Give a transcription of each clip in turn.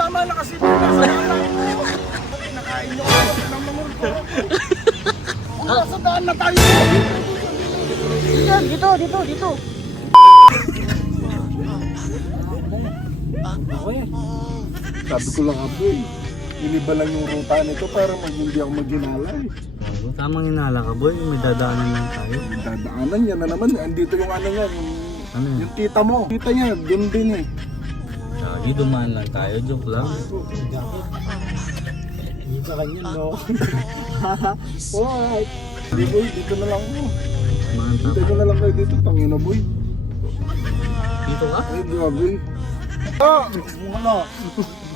tama na kasi nasa daan mo. Nakain nyo ako ng mangur ko. Nasa daan na tayo. Dito. Sabi ko lang ako eh. Iniba lang yung ruta nito para hindi ako maghinala eh. Tamang hinala ka boy, may dadaanan lang tayo. Yung dadaanan niya na naman. Andito yung ano niya. Ano yun? Yung tita mo. Tita niya, dun din eh. Lagi dumaan lang tayo, joke lang. Hindi ka kanyan, no? Alright. Hindi boy, dito na lang mo. Mantap. Dito na lang kayo dito, tangina boy. Dito ka? Ay, grabe. Ah! Ano?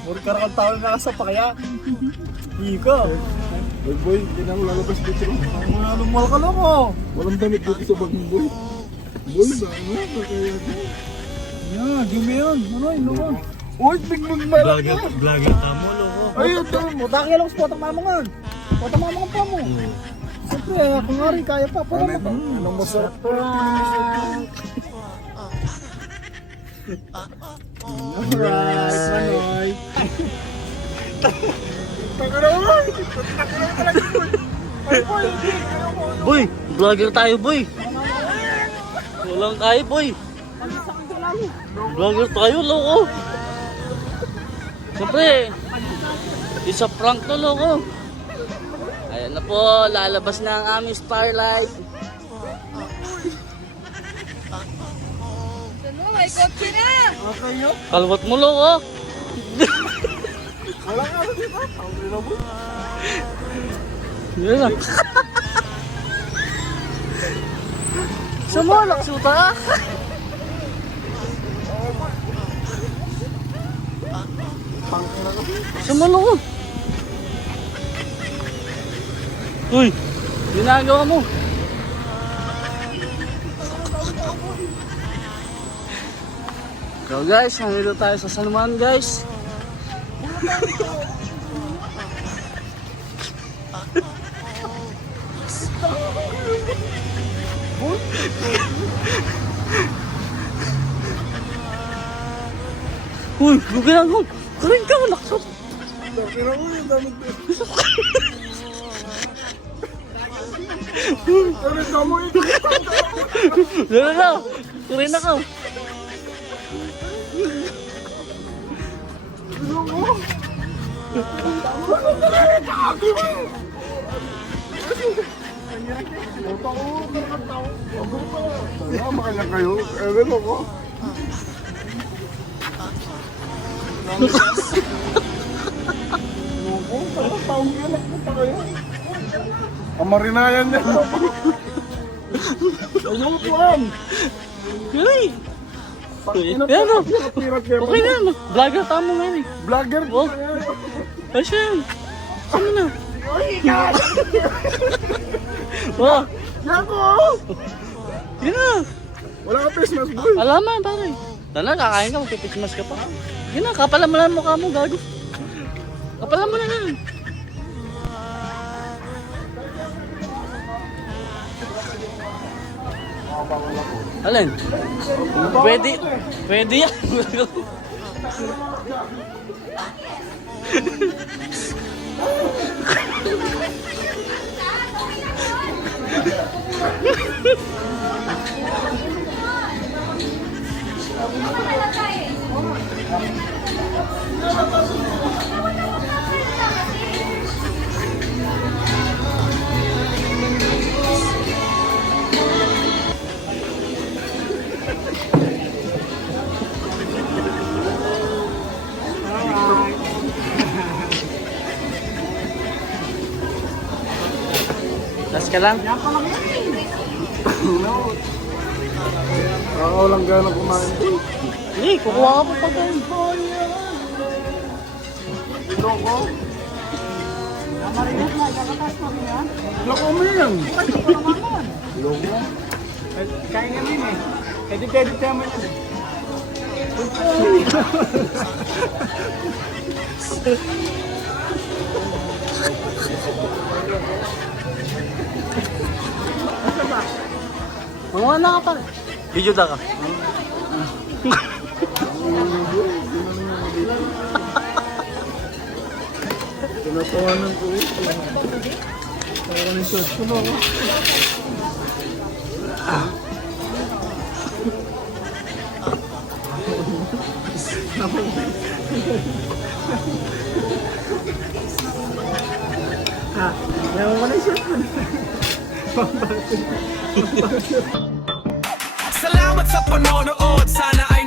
Murkar kang tao na sa pakya. Ika. Ay boy, hindi na ako lalabas dito. Mga lumal ka lang oh. Walang damit dito sa bag mo boy. Boy, ba? Ano? Kaya yeah, give me yun. Ano yun? Lumal. Uy, big malak ka. Vlogger ka mo, loko. Ay, ito. Mutaki lang sa potang mamangan. Potang mamangan pa mo. Siyempre, ako nga rin kaya pa. Ano ito? Anong masarap? Alright, Manoy. Tagarawan! Tagarawan talaga boy! Ay boy, hindi! Boy, vlogger tayo boy. Walang kaya boy. Vlogger tayo, loko. Siyempre, isa prank to, loko. Ayan na po, lalabas na ang aming Starlight. May kotse na! Okay yun? Kalwat mo, loko. Wala nga na dito. Ang ina mo. Yan na. Sama, laksuta. Pangina ka. Sama, loko. Uy, ginagawa mo. So guys, nandito tayo sa Salman guys. Uy, lugayan mo. Karin ka, laksot. Tangina mo yung damit ko. Ano ka mo ito? Dala na, karin na ka. Ano mo? Tama ka na kayo. Ewan ako. Loko, parang taong anak ko pa kayo. Kamarinayan niya. Ayun po am. Uy, yan o. Okay na, vlogger tamo ngayon eh. Vlogger po. Oh. Asya yan. Ano na? Oh, Yako! yun na. Wala ka Christmas boy. Alaman pare. Tala, kakain ka, magpipitmas ka pa. Yun na, kapalan mo lang mukha mo, gago. Kapalan mo na lang. Alin? Pwede yan. Last ka lang? Ako lang gano'n kumain. Hindi, kukuha ka pa pagkain. Ito ko. Loko mo yan. Loko. Kain namin eh. Edit naman yan eh. Mga na ka pala. Video da ka. Tinatawanan ko eh. Kaya ng shot ko no. Yaman ko na yung shot ko. Salamat sa panonood, sana ay